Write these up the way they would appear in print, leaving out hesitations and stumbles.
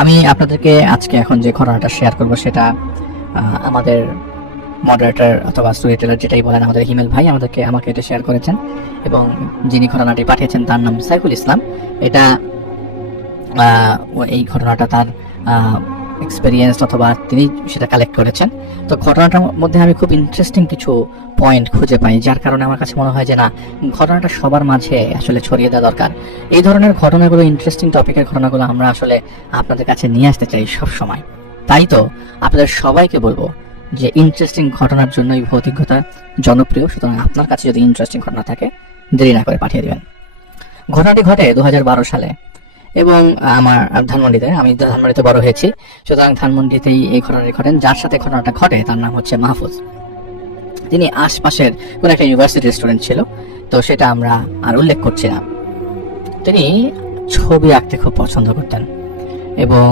আমি আপনাদেরকে আজকে এখন যে ঘটনাটা শেয়ার করব সেটা আমাদের মডারেটর অথবা স্টোরি টেলার যেটাই বলেন আমাদের হিমেল ভাই আমাকে এটা শেয়ার করেছেন, এবং যিনি ঘটনাটি পাঠিয়েছেন তার নাম সাইফুল ইসলাম। এটা এই ঘটনাটা তার এক্সপেরিয়েন্স অথবা তিনি সেটা কালেক্ট করেছেন। তো ঘটনাটার মধ্যে আমি খুব ইন্টারেস্টিং কিছু পয়েন্ট খুঁজে পাই, যার কারণে আমার কাছে মনে হয় যে না, ঘটনাটা সবার মাঝে আসলে ছড়িয়ে দেওয়া দরকার। এই ধরনের ঘটনাগুলো, ইন্টারেস্টিং টপিকের ঘটনাগুলো আমরা আসলে আপনাদের কাছে নিয়ে আসতে চাই সব সময়। তাই তো আপনাদের সবাইকে বলবো যে ইন্টারেস্টিং ঘটনার জন্যই ভৌতিকতা জনপ্রিয়। সুতরাং আপনার কাছে যদি ইন্টারেস্টিং ঘটনা থাকে দেরি না করে পাঠিয়ে দিবেন। ঘটনাটি ঘটে 2012 সালে এবং আমার আমি ধানমন্ডিতে বড় হয়েছি, সুতরাং ধানমন্ডিতেই এই ঘটনাটি ঘটেন। যার সাথে ঘটনাটা ঘটে তার নাম হচ্ছে মাহফুজ। তিনি আশপাশের কোন একটা ইউনিভার্সিটি স্টুডেন্ট ছিল, তো সেটা আমরা আর উল্লেখ করছি না। তিনি ছবি আঁকতে খুব পছন্দ করতেন এবং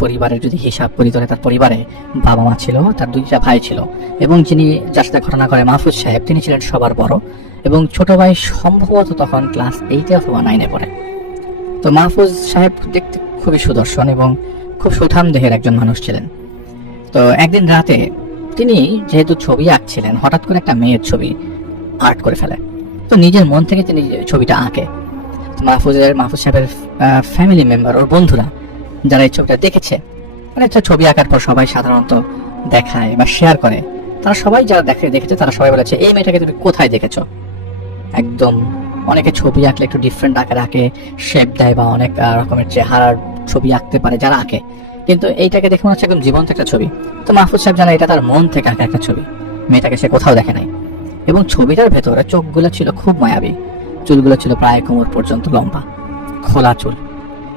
পরিবারের যদি হিসাব করি তাহলে তার পরিবারে বাবা মা ছিল, তার 2টা ভাই ছিল, এবং যিনি যার সাথে ঘটনা করে মাহফুজ সাহেব, তিনি ছিলেন সবার বড় এবং ছোট ভাই সম্ভবত তখন ক্লাস 8 অথবা 9 পড়ে। তো মাহফুজ সাহেব দেখতে খুবই সুদর্শন এবং খুব সুঠাম দেহের একজন মানুষ ছিলেন। তো একদিন রাতে তিনি যেহেতু ছবি আঁকছিলেন, হঠাৎ করে একটা মেয়ের ছবি আর্ট করে ফেলে। তো নিজের মন থেকে তিনি ছবিটা আঁকে। মাহফুজ সাহেবের ফ্যামিলি মেম্বার, ওর বন্ধুরা যারা এই ছবিটা দেখেছে, মানে একটা ছবি আঁকার পর সবাই সাধারণত দেখায় বা শেয়ার করে, তারা সবাই যারা দেখেছে তারা সবাই বলেছে এই মেয়েটাকে তুমি কোথায় দেখেছো। একদম অনেকে ছবি আঁকলে একটু ডিফারেন্ট আকারে আঁকে, শেপ দেয় বা অনেক রকমের চেহারার ছবি আঁকতে পারে যারা আঁকে, কিন্তু এইটাকে দেখে মনে হচ্ছে একদম জীবন্ত একটা ছবি। তো মাহফুজ সাহেব জানা এটা তার মন থেকে আঁকা একটা ছবি, মেয়েটাকে সে কোথাও দেখে নাই। এবং ছবিটার ভেতরে চোখগুলো ছিল খুব মায়াবী, চুলগুলো ছিল প্রায় কোমর পর্যন্ত লম্বা, খোলা চুল,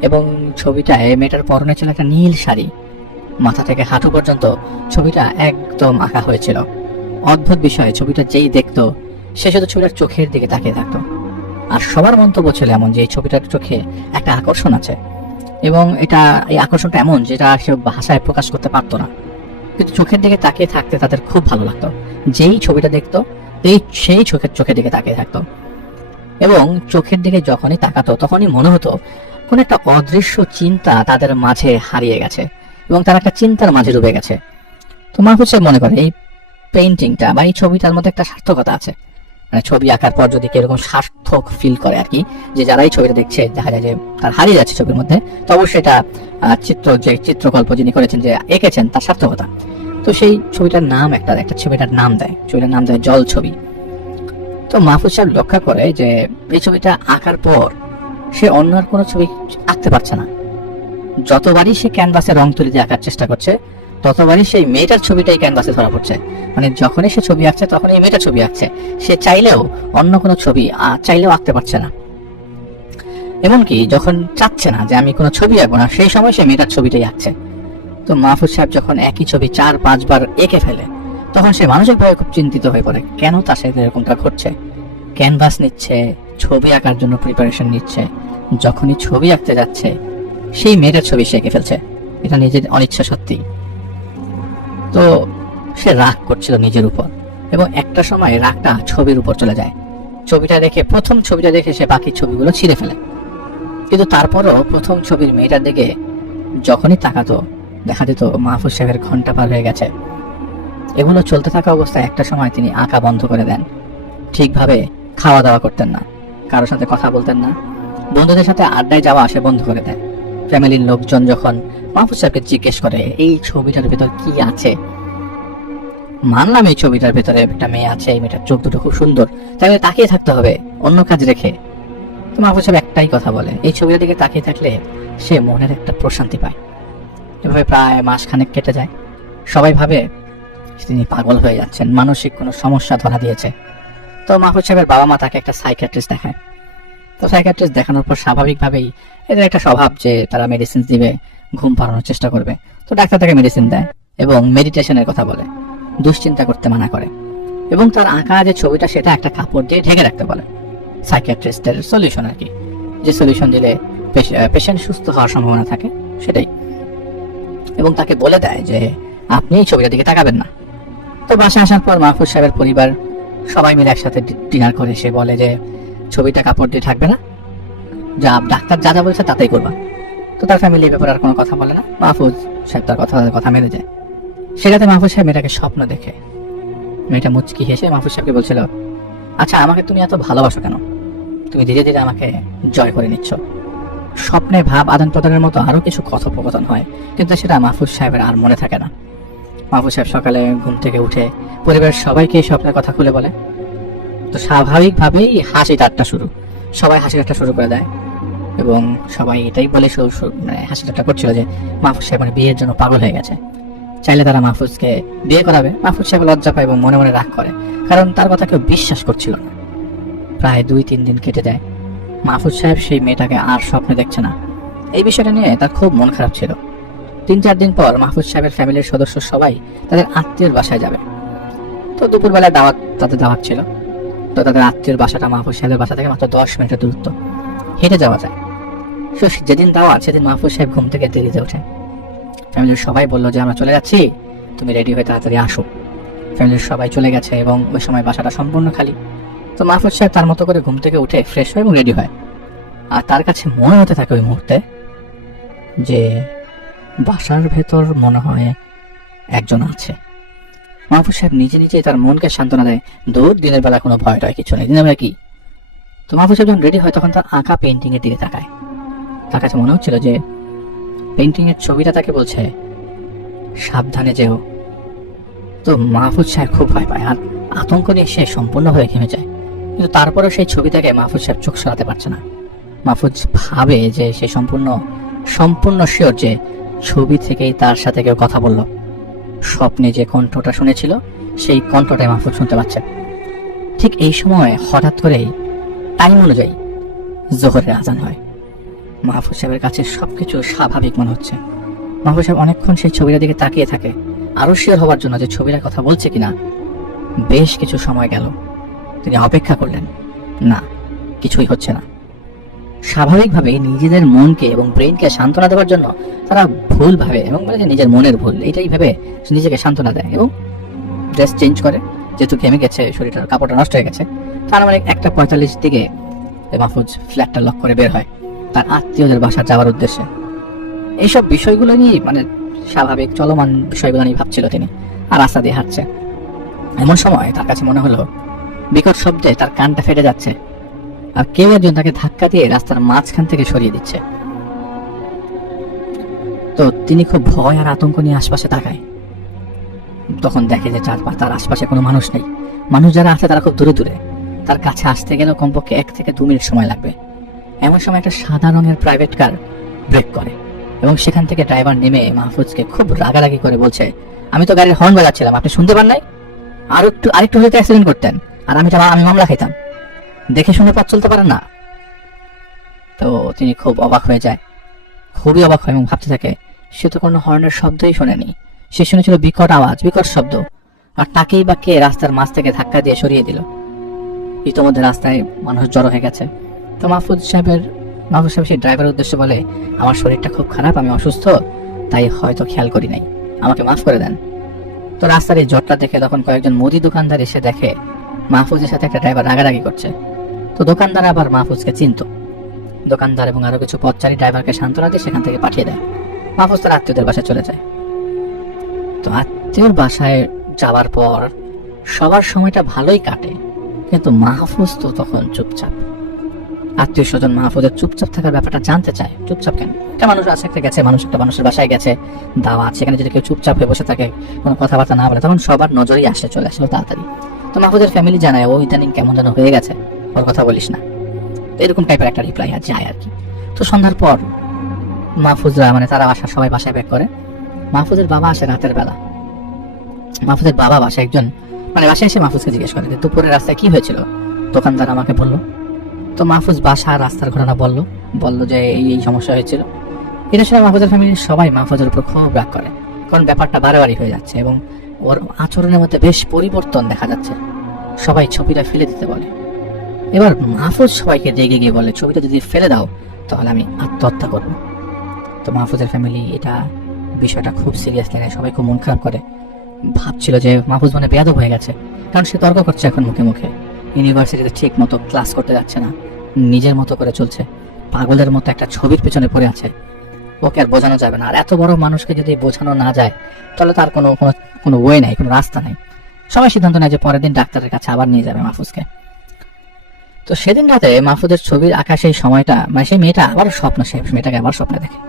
এবং ছবিটায় মেয়েটার পরনে ছিল একটা নীল শাড়ি, মাথা থেকে হাঁটু পর্যন্ত ছবিটা একদম আঁকা হয়েছিল। অদ্ভুত বিষয়, ছবিটা যেই দেখতো সে শুধু ছবিটার চোখের দিকে তাকিয়ে থাকতো। আর সবার মন্তব্য ছিল এমন যে এই ছবিটার চোখে একটা আকর্ষণ আছে, এবং এই আকর্ষণটা এমন যেটা সে ভাষায় প্রকাশ করতে পারতো না, কিন্তু চোখের দিকে তাকিয়ে থাকতে তাদের খুব ভালো লাগতো। যেই ছবিটা দেখতো সেই চোখের দিকে তাকিয়ে থাকতো, এবং চোখের দিকে যখনই তাকাতো তখনই মনে হতো কোন একটা অদৃশ্য চিন্তা তাদের মাঝে হারিয়ে গেছে এবং তারা একটা চিন্তার মাঝে ডুবে গেছে। তো মাহফুজ সাহেব মনে করে এই পেইন্টিংটা বা এই ছবিটার মধ্যে একটা সার্থকতা আছে। মানে ছবি আঁকার পর যদি এরকম সার্থক ফিল করে আর কি, যে যারা এই ছবিটা দেখছে দেখা যায় যে তার হারিয়ে যাচ্ছে ছবির মধ্যে, তো অবশ্যই এটা চিত্রকল্প যিনি করেছেন, যে এঁকেছেন, তার সার্থকতা। তো সেই ছবিটার নাম একটা ছবিটার নাম দেয় জল ছবি। তো মাহফুজ সাহেব লক্ষ্য করে যে এই ছবিটা আঁকার পর সে অন্য আর কোনো ছবি আঁকতে পারছে না। যতবারই সে ক্যানভাসে রং তুলি দিয়ে আঁকার চেষ্টা করছে ততবারই সেই মেয়েটার ছবিটাই ক্যানভাসে ধরা পড়ছে। মানে যখনই সে ছবি আঁকছে তখন এই মেয়েটার ছবি আঁকছে, সে চাইলেও অন্য কোনো ছবি চাইলেও আঁকতে পারছে না। এমনকি যখন চাচ্ছে না যে আমি কোনো ছবি আঁকবো না, সেই সময় সে মেয়েটার ছবিটাই আঁকছে। তো মাহফুজ সাহেব যখন একই ছবি 4-5 বার এঁকে ফেলে তখন সে মানসিকভাবে খুব চিন্তিত হয়ে পড়ে, কেন তার সাথে এরকমটা ঘটছে। ক্যানভাস নিচ্ছে, ছবি আঁকার জন্য প্রিপারেশন নিচ্ছে, যখনই ছবি আঁকতে যাচ্ছে সেই মেয়েটার ছবি সে এঁকে ফেলছে, এটা নিজের অনিচ্ছা সত্যি। তো সে রাগ করছিল নিজের উপর, এবং একটা সময় রাগটা ছবির উপর চলে যায়। প্রথম ছবিটা দেখে সে বাকি ছবিগুলো ছিঁড়ে ফেলে, কিন্তু তারপরও প্রথম ছবির মেয়েটার দিকে যখনই তাকাতো দেখা যেত মাহফুজ সাহেবের ঘন্টা পার হয়ে গেছে। এগুলো চলতে থাকা অবস্থায় একটা সময় তিনি আঁকা বন্ধ করে দেন, ঠিকভাবে খাওয়া দাওয়া করতেন না, কারোর সাথে কথা বলতেন না, বন্ধুদের সাথে আড্ডায় যাওয়া আসে বন্ধ করে দেয়। ফ্যামিলির লোকজন যখন মাহফুজ সাহেবকে জিজ্ঞেস করে এই ছবিটার ভেতর কি আছে, মানলাম এই ছবিটার ভেতরে একটা মেয়ে আছে, এই মেয়েটার চোখ দুটো খুব সুন্দর, তাহলে তাকিয়ে থাকতে হবে অন্য কাজ রেখে। তো মাহফুজ সাহেব একটাই কথা বলে, এই ছবিটার দিকে তাকিয়ে থাকলে সে মনের একটা প্রশান্তি পায়। এভাবে প্রায় মাসখানেক কেটে যায়। সবাই ভাবে তিনি পাগল হয়ে যাচ্ছেন, মানসিক কোনো সমস্যা ধরা দিয়েছে। তো মাহফুজ সাহেবের বাবা মা তাকে একটা সাইকিয়াট্রিস্ট দেখায়। তো সাইকিয়াট্রিস্ট দেখানোর পর স্বাভাবিকভাবেই এদের একটা স্বভাব যে তারা মেডিসিন দিবে, ঘুম পাড়ানোর চেষ্টা করবে। তো ডাক্তার তাকে মেডিসিন দেয় এবং মেডিটেশনের কথা বলে, দুশ্চিন্তা করতে মানা করে, এবং তার আঁকা যে ছবিটা সেটা একটা কাপড় দিয়ে ঢেকে রাখতে বলে। সাইকিয়াট্রিস্টের সলিউশন আর কি, যে সলিউশন দিলে পেশেন্ট সুস্থ হওয়ার সম্ভাবনা থাকে সেটাই। এবং তাকে বলে দেয় যে আপনি এই ছবিটার দিকে তাকাবেন না। তো বাসায় আসার পর মাহফুজ সাহেবের পরিবার সবাই মিলে একসাথে ডিনার করে সে বলে যে ছবিটা কাপড় দিয়ে থাকবে না, যা ডাক্তার যা যা বলছে তাতেই করবা। তো তার ফ্যামিলি ব্যাপারে আর কোনো কথা বলে না, মাহফুজ সাহেব তার কথা মেনে যায়। সেটাতে মাহফুজ সাহেব মেয়েটাকে স্বপ্ন দেখে, মেয়েটা মুচকি হেসে মাহফুজ সাহেবকে বলছিল, আচ্ছা আমাকে তুমি এত ভালোবাসো কেন? তুমি ধীরে ধীরে আমাকে জয় করে নিচ্ছ। স্বপ্নে ভাব আদান প্রদানের মতো আরো কিছু কথোপকথন হয়, কিন্তু সেটা মাহফুজ সাহেবের আর মনে থাকে না। মাহফুজ সাহেব সকালে ঘুম থেকে উঠে পরিবারের সবাইকে এই স্বপ্নের কথা খুলে বলে। তো স্বাভাবিকভাবেই হাসি ঠাট্টা শুরু, সবাই হাসি ঠাট্টা শুরু করে দেয় এবং সবাই এটাই বলে মানে হাসি ঠাট্টা করছিল যে মাহফুজ সাহেব মানে বিয়ের জন্য পাগল হয়ে গেছে, চাইলে তারা মাহফুজকে বিয়ে করাবে। মাহফুজ সাহেব লজ্জা পায় এবং মনে মনে রাগ করে, কারণ তার কথা কেউ বিশ্বাস করছিল না। প্রায় 2-3 দিন কেটে যায়, মাহফুজ সাহেব সেই মেয়েটাকে আর স্বপ্নে দেখছে না। এই বিষয়টা নিয়ে তার খুব মন খারাপ ছিল। 3-4 দিন পর মাহফুজ সাহেবের ফ্যামিলির সদস্য সবাই তাদের আত্মীয়ের বাসায় যাবে। তো দুপুরবেলায় তাদের দাওয়াত ছিল। তো তাদের আত্মীয়ের বাসাটা মাহফুজ সাহেবের বাসা থেকে মাত্র 10 মিনিটের দূরত্ব, হেঁটে যাওয়া যায়। তো যেদিন দাওয়াত সেদিন মাহফুজ সাহেব ঘুম থেকে দেরিতে ওঠে। ফ্যামিলির সবাই বললো যে আমরা চলে যাচ্ছি, তুমি রেডি হয়ে তাড়াতাড়ি আসো। ফ্যামিলির সবাই চলে গেছে এবং ওই সময় বাসাটা সম্পূর্ণ খালি। তো মাহফুজ সাহেব তার মতো করে ঘুম থেকে উঠে ফ্রেশ হয় এবং রেডি হয়। আর তার কাছে মনে হতে থাকে ওই মুহূর্তে যে বাসার ভেতর মনে হয় একজন আছে। মাহফুজ সাহেব নিজে নিজে তার মনকে সান্ত্বনা দেয়, দূর দিনের বেলা কোনো ভয় টয় কিছু নেই, দিনের বেলা কি। তো মাহফুজ সাহেব যখন রেডি হয় তখন তার আঁকা পেন্টিং এর দিকে তাকায়। তার কাছে মনে হচ্ছিল যে পেন্টিং এর ছবিটা তাকে বলছে সাবধানে যেও। তো মাহফুজ সাহেব খুব ভয় পায় আর আতঙ্ক নিয়ে সে সম্পূর্ণভাবে ঘেমে যায়। কিন্তু তারপরেও সেই ছবি থেকে মাহফুজ সাহেব চোখ সরাতে পারছে না। মাহফুজ ভাবে যে সে সম্পূর্ণ শিওর যে ছবি থেকেই তার সাথে কেউ কথা বলল। স্বপ্নে যে কণ্ঠটা শুনেছিল সেই কণ্ঠটাই মাহফুজ শুনতে পাচ্ছে। ঠিক এই সময় হঠাৎ করেই টাইম অনুযায়ী জোহরের আজান হয়। মাহফুজ সাহেবের কাছে সবকিছু স্বাভাবিক মনে হচ্ছে। মাহফুজ সাহেব অনেকক্ষণ সেই ছবিটার দিকে তাকিয়ে থাকে, আরো শিওর হওয়ার জন্য যে ছবিটা কথা বলছে কিনা। বেশ কিছু সময় গেল, তিনি অপেক্ষা করলেন, না, কিছুই হচ্ছে না। স্বাভাবিকভাবেই নিজেদের মনকে এবং ব্রেইনকে সান্ত্বনা দেওয়ার জন্য তারা ভুল ভাবে এবং বলে যে নিজের মনের ভুল, এটাই ভেবে নিজেকে সান্ত্বনা দেয় এবং ড্রেস চেঞ্জ করে, যেহেতু ঘেমে গেছে, শরীরটার কাপড়টা নষ্ট হয়ে গেছে। তার মানে 1:45 দিকে মাহফুজ ফ্ল্যাটটা লক করে বের হয় তার আত্মীয়দের বাসা যাওয়ার উদ্দেশ্যে। এইসব বিষয়গুলো নিয়ে মানে স্বাভাবিক চলমান বিষয়গুলো নিয়ে ভাবছিল তিনি, আর রাস্তা দিয়ে হাঁটছে। এমন সময় তার কাছে মনে হলো বিকট শব্দে তার কানটা ফেটে যাচ্ছে আর কেউ একজন তাকে ধাক্কা দিয়ে রাস্তার মাঝখান থেকে সরিয়ে দিচ্ছে। তো তিনি খুব ভয় আর আতঙ্ক নিয়ে আশপাশে তাকায়। তখন দেখে যে তার আশপাশে কোনো মানুষ নেই। মানুষ যারা আছে তারা খুব দূরে দূরে। তার কাছে আসতে গেলেও কমপক্ষে 1 থেকে 2 মিনিট সময় লাগবে। এমন সময় একটা সাদা রঙের প্রাইভেট কার ব্রেক করে এবং সেখান থেকে ড্রাইভার নেমে মাহফুজকে খুব রাগারাগি করে বলছে, আমি তো গাড়ির হর্ন বাজাচ্ছিলাম, আপনি শুনতে পান নাই? আরেকটু হয়তো অ্যাক্সিডেন্ট করতেন আর আমি মামলা খাইতাম, দেখে শুনে পথ চলতে পারেন না। তো তিনি খুব অবাক হয়ে যায়, খুবই অবাক হয় এবং ভাবতে থাকে সে তো কোনো হর্নের শব্দই শোনেনি। সে শুনেছিল বিকট আওয়াজ, বিকট শব্দ, আর তাকেই বা কে রাস্তার মাঝ থেকে ধাক্কা দিয়ে সরিয়ে দিল। ইতোমধ্যে রাস্তায় মানুষ জড়ো হয়ে গেছে। তো মাহফুজ সাহেব সেই ড্রাইভারের উদ্দেশ্যে বলে, আমার শরীরটা খুব খারাপ, আমি অসুস্থ, তাই হয়তো খেয়াল করি নাই, আমাকে মাফ করে দেন। তো রাস্তার এই জটটা দেখে তখন কয়েকজন মুদি দোকানদার এসে দেখে মাহফুজের সাথে একটা ড্রাইভার রাগারাগি করছে। তো দোকানদার আবার মাহফুজকে চিনত। দোকানদার এবং আরো কিছু পথচারী ড্রাইভারকে সান্ত্বনা দিয়ে সেখান থেকে পাঠিয়ে দেয়। মাহফুজ তার আত্মীয়দের বাসায় চলে যায়। তো আত্মীয়র বাসায় যাওয়ার পর সবার সময়টা ভালোই কাটে, কিন্তু মাহফুজ তো তখন চুপচাপ। আত্মীয় স্বজন মাহফুজের চুপচাপ থাকার ব্যাপারটা জানতে চায়। চুপচাপ কেন? একটা মানুষ আছে, একটা মানুষের বাসায় গেছে, দাওয়াত, সেখানে যদি কেউ চুপচাপ হয়ে বসে থাকে, কোনো কথাবার্তা না বলে, তখন সবার নজরেই চলে আসে তাড়াতাড়ি। তো মাহফুজের ফ্যামিলি জানায়, ও ইদানিং কেমন যেন হয়ে গেছে, ওর কথা বলিস না, এরকম টাইপের একটা রিপ্লাই যায় আর কি। তো সন্ধ্যার পর মাহফুজরা তারা সবাই বাসায় ব্যাক করে। মাহফুজের বাবা আসে রাতের বেলা। মাহফুজের বাবা বাসায় বাসায় এসে মাহফুজকে জিজ্ঞেস করে যে দুপুরের রাস্তায় কি হয়েছিল। দোকানদার আমাকে বললো। তো মাহফুজ বাসা রাস্তার ঘটনা বললো যে এই সমস্যা হয়েছিল। এটা শুনে মাহফুজের ফ্যামিলির সবাই মাহফুজের উপর খুব রাগ করে, কারণ ব্যাপারটা বাড়াবাড়ি হয়ে যাচ্ছে এবং ওর আচরণের মধ্যে বেশ পরিবর্তন দেখা যাচ্ছে। সবাই ছবিটা ফেলে দিতে বলে। এবার মাহফুজ সবাইকে রেগে গিয়ে বলে, ছবিটা যদি ফেলে দাও তাহলে আমি আত্মহত্যা করবো। তো মাহফুজের ফ্যামিলি বিষয়টা খুব সিরিয়াসলি নেয়, সবাই খুব মন খারাপ করে। ভাবছিল যে মাহফুজ বেয়াদব হয়ে গেছে, কারণ সে তর্ক করছে এখন মুখে মুখে, ইউনিভার্সিটিতে ঠিক মতো ক্লাস করতে যাচ্ছে না, নিজের মতো করে চলছে, পাগলের মতো একটা ছবির পেছনে পড়ে আছে। ওকে আর বোঝানো যাবে না। আর এত বড় মানুষকে যদি বোঝানো না যায় তাহলে তার কোনো কোনো কোনো ওয়ে নাই, কোনো রাস্তা নেই। সবাই সিদ্ধান্ত নেয় যে পরের দিন ডাক্তারের কাছে আবার নিয়ে যাবে মাহফুজকে। তো সেদিন রাতে মাহফুজের ছবির আঁকা সেই সময়টা, মানে সেই মেয়েটা আবার স্বপ্ন, সেই মেয়েটাকে আবার স্বপ্নে দেখে।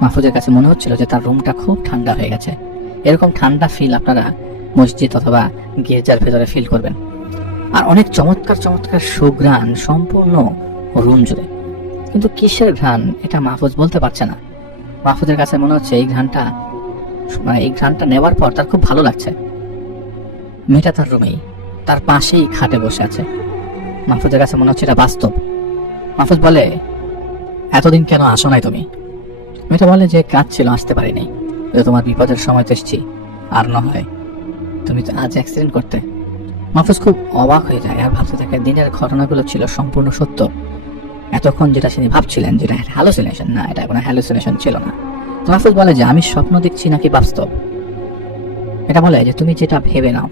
মাহফুজের কাছে মনে হচ্ছিল যে তার রুমটা খুব ঠান্ডা হয়ে গেছে। এরকম ঠান্ডা ফিল আপনারা মসজিদ অথবা গির্জার ভেতরে ফিল করবেন। আর অনেক চমৎকার চমৎকার সুঘ্রাণ সম্পূর্ণ রুম জুড়ে। কিন্তু কিসের ঘ্রাণ এটা মাহফুজ বলতে পারছে না। মাহফুজের কাছে মনে হচ্ছে এই ঘ্রাণটা নেওয়ার পর তার খুব ভালো লাগছে। মেয়েটা তার রুমেই, তার পাশেই খাটে বসে আছে। মাহফুজের কাছে মনে হচ্ছে এটা বাস্তব। মাহফুজ বলে, এতদিন কেন আসো নাই তুমি? মেয়েটা বলে যে কাজ ছিল, আসতে পারিনি। তোমার বিপদের সময় তো এসেছি, আর না হয় তুমি তো আজ অ্যাক্সিডেন্ট করতে। মাহফুজ খুব অবাক হয়ে যায় আর ভাবতে থাকে দিনের ঘটনাগুলো ছিল সম্পূর্ণ সত্য। এতক্ষণ যেটা তিনি ভাবছিলেন যেটা হ্যালুসিনেশন, না, এটা কোনো হ্যালুসিনেশন ছিল না। তো মাহফুজ বলে যে আমি স্বপ্ন দেখছি নাকি বাস্তব? এটা বলে যে তুমি যেটা ভেবে নাও।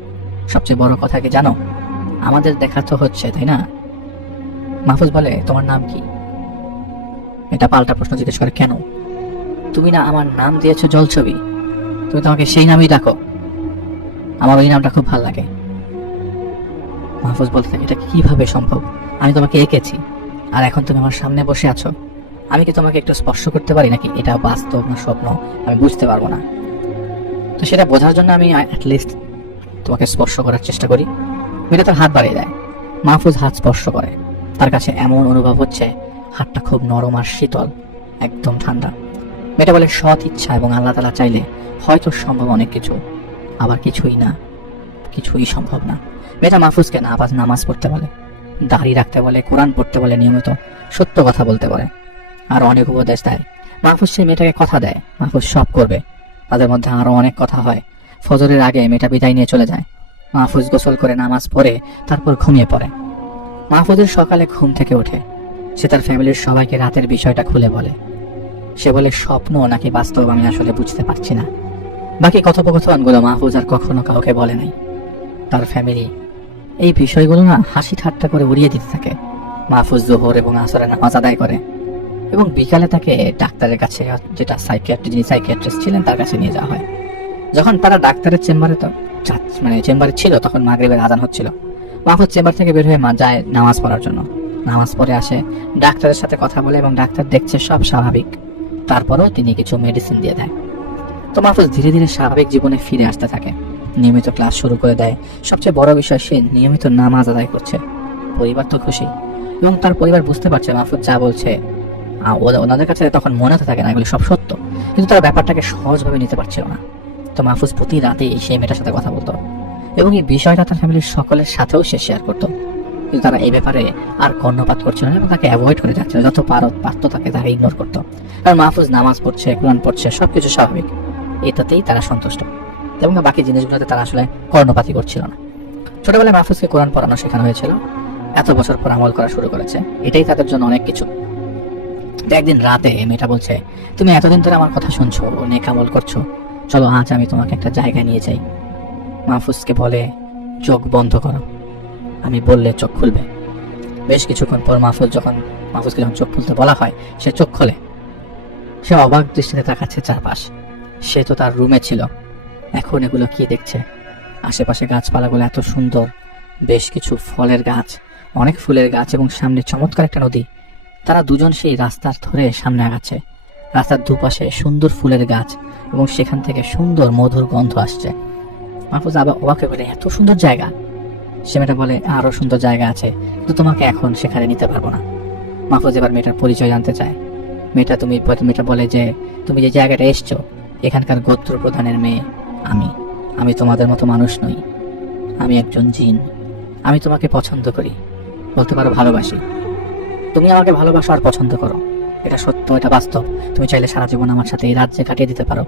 সবচেয়ে বড় কথা কি জানো, আমাদের দেখা তো হচ্ছে, তাই না? মাহফুজ বলে, তোমার নাম কি? এটা পাল্টা প্রশ্ন জিজ্ঞেস করে, কেন? তুমি না আমার নাম দিয়েছো জলছবি, তুমি তোমাকে সেই নামই ডাকো। আমার ওই নামটা খুব ভালো লাগে। মাহফুজ বলতে থাকে, এটা কিভাবে সম্ভব? আমি তোমাকে এঁকেছি আর এখন তুমি আমার সামনে বসে আছো। আমি কি তোমাকে একটু স্পর্শ করতে পারি নাকি? এটা বাস্তব না স্বপ্ন আমি বুঝতে পারবো না। তো সেটা বোঝার জন্য আমি অ্যাটলিস্ট তোমাকে স্পর্শ করার চেষ্টা করি। মেয়েটা তার হাত বাড়িয়ে দেয়। মাহফুজ হাত স্পর্শ করে। তার কাছে এমন অনুভব হচ্ছে হাতটা খুব নরম আর শীতল, একদম ঠান্ডা। মেয়েটা বলে, সৎ ইচ্ছা এবং আল্লাহ তাআলা চাইলে হয়তো সম্ভব অনেক কিছু, আবার কিছুই না, কিছুই সম্ভব না। মেয়েটা মাহফুজকে নামাজ পড়তে বলে, দাড়ি রাখতে বলে, কোরআন পড়তে বলে, নিয়মিত সত্য কথা বলতে বলে, আর অনেক উপদেশ দেয়। মাহফুজ সেই মেয়েটাকে কথা দেয় মাহফুজ সব করবে। তাদের মধ্যে আরো অনেক কথা হয়। ফজরের আগে মেয়েটা বিদায় নিয়ে চলে যায়। মাহফুজ গোসল করে নামাজ পড়ে তারপর ঘুমিয়ে পড়ে। মাহফুজের সকালে ঘুম থেকে ওঠে। সে তার ফ্যামিলির সবাইকে রাতের বিষয়টা খুলে বলে। সে বলে, স্বপ্ন নাকি বাস্তব আমি আসলে বুঝতে পারছি না। বাকি কথোপকথনগুলো মাহফুজ আর কখনো কাউকে বলে নাই। তার ফ্যামিলি এই বিষয়গুলো না হাসি ঠাট্টা করে উড়িয়ে দিতে থাকে। মাহফুজ জোহর এবং আসরের নামাজ আদায় করে এবং বিকালে তাকে ডাক্তারের কাছে, যেটা যিনি সাইকিয়াট্রিস্ট ছিলেন, তার কাছে নিয়ে যাওয়া হয়। যখন তারা ডাক্তারের চেম্বারে ছিল তখন মাগরিবের আজান হচ্ছিল। মাহফুজ চেম্বার থেকে বের হয়ে যায় নামাজ পড়ার জন্য। নামাজ পড়ে আসে, ডাক্তারের সাথে কথা বলে এবং ডাক্তার দেখছে সব স্বাভাবিক। তারপরেও তিনি কিছু মেডিসিন দিয়ে দেয়। তো মাহফুজ ধীরে ধীরে স্বাভাবিক জীবনে ফিরে আসতে থাকে। নিয়মিত ক্লাস শুরু করে দেয়। সবচেয়ে বড় বিষয়, সে নিয়মিত নামাজ আদায় করছে। পরিবার তো খুশি এবং তার পরিবার বুঝতে পারছে মাহফুজ যা বলছে ওনাদের কাছে তখন মনে তো থাকে না এগুলো সব সত্য, কিন্তু তারা ব্যাপারটাকে সহজভাবে নিতে পারছিল না। তো মাহফুজ প্রতি রাতে সেই মেয়েটার সাথে কথা বলতো এবং এই বিষয়টা তার ফ্যামিলির সকলের সাথেও সে শেয়ার করতো, কিন্তু তারা এই ব্যাপারে আর কর্ণপাত করছিল না এবং তাকে অ্যাভয়েড করে যাচ্ছিল। যত পারতো তাকে ইগনোর করতো। আর মাহফুজ নামাজ পড়ছে, কোরআন পড়ছে, সবকিছু স্বাভাবিক, এটাতেই তারা সন্তুষ্ট এবং বাকি জিনিসগুলোতে তারা আসলে কর্ণপাতই করছিল না। ছোটবেলায় মাহফুজকে কোরআন পড়ানো শেখানো হয়েছিল, এত বছর পর আমল করা শুরু করেছে, এটাই তাদের জন্য অনেক কিছু। একদিন রাতে মেয়েটা বলছে, তুমি এতদিন ধরে আমার কথা শুনছো, নেক আমল করছো, চলো আজ আমি তোমাকে একটা জায়গায় নিয়ে যাই। মাহফুজকে বলে, চোখ বন্ধ করো, আমি বললে চোখ খুলবে। বেশ কিছুক্ষণ পর মাহফুজকে যখন চোখ খুলতে বলা হয়, সে চোখ খোলে। সে অবাক দৃষ্টিতে তাকাচ্ছে চারপাশ। সে তো তার রুমে ছিল, এখন এগুলো কি দেখছে? আশেপাশে গাছপালাগুলো এত সুন্দর, বেশ কিছু ফলের গাছ, অনেক ফুলের গাছ এবং সামনে চমৎকার একটা নদী। তারা দুজন সেই রাস্তার ধরে সামনে আগাচ্ছে। রাস্তার দুপাশে সুন্দর ফুলের গাছ এবং সেখান থেকে সুন্দর মধুর গন্ধ আসছে। মাহফুজ আবার অবাক হয়ে বলে, এত সুন্দর জায়গা? সে মেয়েটা বলে, আরো সুন্দর জায়গা আছে, কিন্তু তোমাকে এখন সেখানে নিতে পারবো না। মাহফুজ এবার মেয়েটার পরিচয় জানতে চায়। মেয়েটা বলে যে, তুমি যে জায়গাটা এসছো, এখানকার গোত্র প্রধানের মেয়ে আমি তোমাদের মতো মানুষ নই, আমি একজন জিন। আমি তোমাকে পছন্দ করি, বলতে পারো ভালোবাসি। তুমি আমাকে ভালোবাসো আর পছন্দ করো, এটা সত্য, এটা বাস্তব। তুমি চাইলে সারা জীবন আমার সাথে এই রাজ্যে কাটিয়ে দিতে পারো।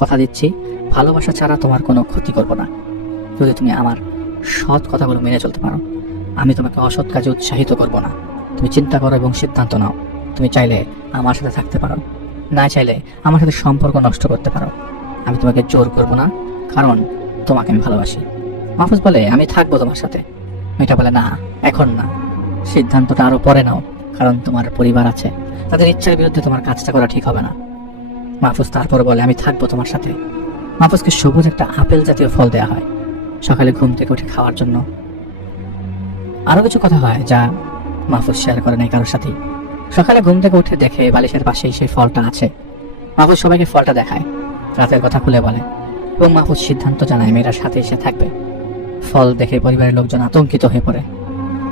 কথা দিচ্ছি, ভালোবাসা ছাড়া তোমার কোনো ক্ষতি করবো না, যদি তুমি আমার সৎ কথাগুলো মেনে চলতে পারো। আমি তোমাকে অসৎ কাজে উৎসাহিত করবো না। তুমি চিন্তা করো এবং সিদ্ধান্ত নাও। তুমি চাইলে আমার সাথে থাকতে পারো, না চাইলে আমার সাথে সম্পর্ক নষ্ট করতে পারো। আমি তোমাকে জোর করবো না, কারণ তোমাকে আমি ভালোবাসি। মাহফুজ বলে, আমি থাকবো তোমার সাথে। মেয়েটা বলে, না, এখন না, সিদ্ধান্তটা আরো পরে নাও, কারণ তোমার পরিবার আছে, তাদের ইচ্ছার বিরুদ্ধে তোমার কাজটা করা ঠিক হবে না। মাহফুজ তারপর বলে, আমি থাকবো তোমার সাথে। মাহফুজকে সবুজ একটা আপেল জাতীয় ফল দেওয়া হয় সকালে ঘুম থেকে উঠে খাওয়ার জন্য। আরো কিছু কথা হয় যা মাহফুজ শেয়ার করে নাই কারোর সাথেই। সকালে ঘুম থেকে উঠে দেখে বালিশের পাশেই সেই ফলটা আছে। মাহফুজ সবাইকে ফলটা দেখায়, রাতের কথা খুলে বলে, এবং মাহফুজ সিদ্ধান্ত জানায় মেয়েটার সাথে এসে থাকবে। ফল দেখে পরিবারের লোকজন আতঙ্কিত হয়ে পড়ে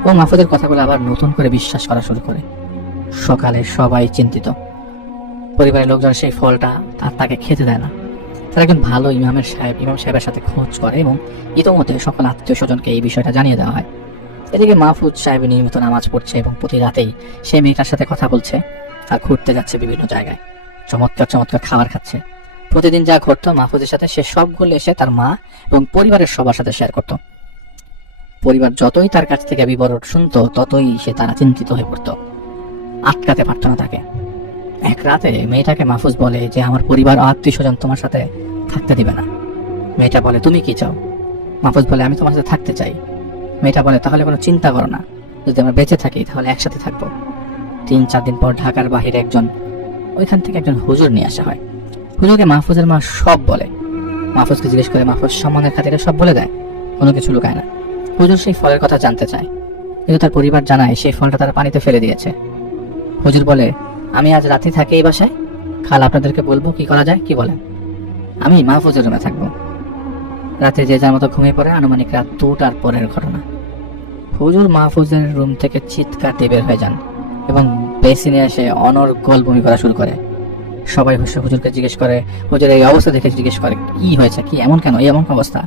এবং মাহফুজের কথাগুলো আবার নতুন করে বিশ্বাস করা শুরু করে। সকালে সবাই চিন্তিত। পরিবারের লোকজন সেই ফলটা তাকে খেতে দেয় না। তারা একজন ভালো ইমাম সাহেবের সাথে খোঁজ করে এবং ইতোমধ্যে সকল আত্মীয় স্বজনকে এই বিষয়টা জানিয়ে দেওয়া হয়। এদিকে মাহফুজ সাহেব নিয়মিত নামাজ পড়ছে এবং প্রতি রাতেই সে মেয়েটার সাথে কথা বলছে আর ঘুরতে যাচ্ছে বিভিন্ন জায়গায়, চমৎকার চমৎকার খাবার খাচ্ছে। প্রতিদিন যা ঘটতো মাহফুজের সাথে সে সবগুলো এসে তার মা এবং পরিবারের সবার সাথে শেয়ার করত। পরিবার যতই তার কাছ থেকে বিবরণ শুনতো ততই সে তারা চিন্তিত হয়ে পড়তো, আটকাতে পারত না তাকে। এক রাতে মেয়েটাকে মাহফুজ বলে যে আমার পরিবার ও আত্মীয় স্বজন তোমার সাথে থাকতে দিবে না। মেয়েটা বলে, তুমি কি চাও? মাহফুজ বলে, আমি তোমার সাথে থাকতে চাই। মেয়েটা বলে, তাহলে কোনো চিন্তা করো না, যদি আমরা বেঁচে থাকি তাহলে একসাথে থাকবো। 3-4 দিন পর ঢাকার বাহিরে ওইখান থেকে একজন হুজুর নিয়ে আসা হয়। হুজুরকে মাহফুজের মা সব বলে। মাহফুজকে জিজ্ঞেস করে, মাহফুজ সম্মানের খাতিরে সব বলে দেয়, কোনো কিছু লুকায় না। হুজুর সেই ফলের কথা জানতে চায়, কিন্তু তার পরিবার জানায় সেই ফলটা তারা পানিতে ফেলে দিয়েছে। হুজুর বলে, আমি আজ রাতে থাকি এই বাসায়, কাল আপনাদেরকে বলবো কি করা যায়, কি বলেন? আমি মাহফুজের রুমে থাকবো। রাতে যে যার মতো ঘুমিয়ে পড়ে। আনুমানিক রাত 2টার পরের ঘটনা। হুজুর মাহফুজের রুম থেকে চিৎকার দিয়ে বের হয়ে যান এবং বেসিনে এসে অনর্গল বমি করা শুরু করে। সবাই হুজুরকে জিজ্ঞেস করে, হুজুর এই অবস্থা দেখে জিজ্ঞেস করে, কি হয়েছে, কি এমন কেন, এমন অবস্থা?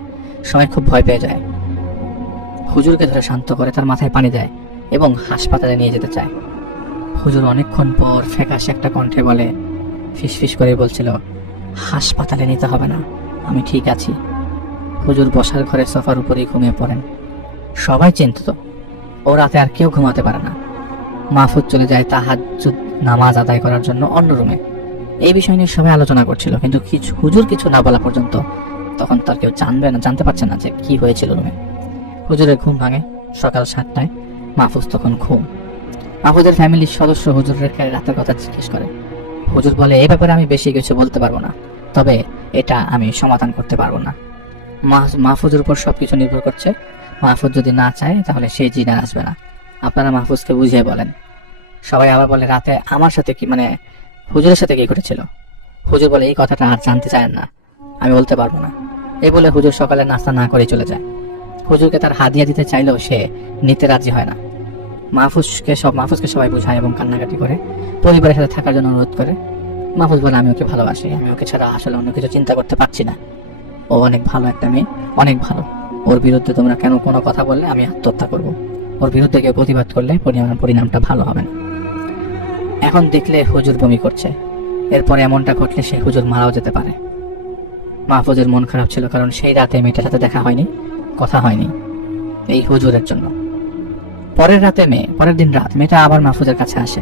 সবাই খুব ভয় পেয়ে যায়। হুজুরকে ধরে শান্ত করে তার মাথায় পানি দেয় এবং হাসপাতালে নিয়ে যেতে চায়। হুজুর অনেকক্ষণ পর ফ্যাকাশে একটা কণ্ঠে বলে, ফিসফিস করে বলছিল, হাসপাতালে নিতে হবে না, আমি ঠিক আছি। হুজুর বসার ঘরে সোফার উপরেই ঘুমিয়ে পড়েন। সবাই চিন্তিত, ও রাতে আর কেউ ঘুমাতে পারে না। মাহফুজ চলে যায় তাহাজ্জুদ নামাজ আদায় করার জন্য অন্য রুমে। এই বিষয় নিয়ে সবাই আলোচনা করছিল, কিন্তু হুজুর কিছু না বলা পর্যন্ত তখন তার কেউ জানতে পারছে না যে কি হয়েছিল রুমে। হুজুরের ঘুম ভাঙে সকাল 7টায়। মাহফুজ তখন ঘুম। মাহফুজের ফ্যামিলির সদস্য হুজুরের রাতের কথা জিজ্ঞেস করে। হুজুর বলে, এই ব্যাপারে আমি বেশি কিছু বলতে পারবো না, তবে এটা আমি সমাধান করতে পারবো না। মাহফুজের উপর সবকিছু নির্ভর করছে। মাহফুজ যদি না চায় তাহলে সে জিনা আসবে না, আপনারা মাহফুজকে বুঝিয়ে বলেন। সবাই আবার বলে, রাতে আমার সাথে কি, মানে হুজুরের সাথে কি ঘটেছিল? হুজুর বলে, এই কথাটা আর জানতে চায় না, আমি বলতে পারবো না। এই বলে হুজুর সকালে নাস্তা না করে চলে যায়। হুজুরকে তার হাদিয়া দিতে চাইলেও সে নিতে রাজি হয় না। মাহফুজকে সবাই বোঝায় এবং কান্নাকাটি করে পরিবারের সাথে থাকার জন্য অনুরোধ করে। মাহফুজ বলে, আমি ওকে ভালোবাসি, আমি ওকে ছাড়া আসলে অন্য কিছু চিন্তা করতে পারছি না। ও অনেক ভালো একটা মেয়ে, অনেক ভালো। ওর বিরুদ্ধে তোমরা কেন কোনো কথা বললে আমি আত্মহত্যা করব। ওর বিরুদ্ধে কেউ প্রতিবাদ করলে পরিণামটা ভালো হবে না। এখন দেখলে হুজুর বমি করছে, এরপরে এমনটা ঘটলে সে হুজুর মারাও যেতে পারে। মাহফুজের মন খারাপ ছিল, কারণ সেই রাতে মেয়েটার সাথে দেখা হয়নি, কথা হয়নি, এই হুজুরের জন্য। পরের দিন রাত মেয়েটা আবার মাহফুজের কাছে আসে।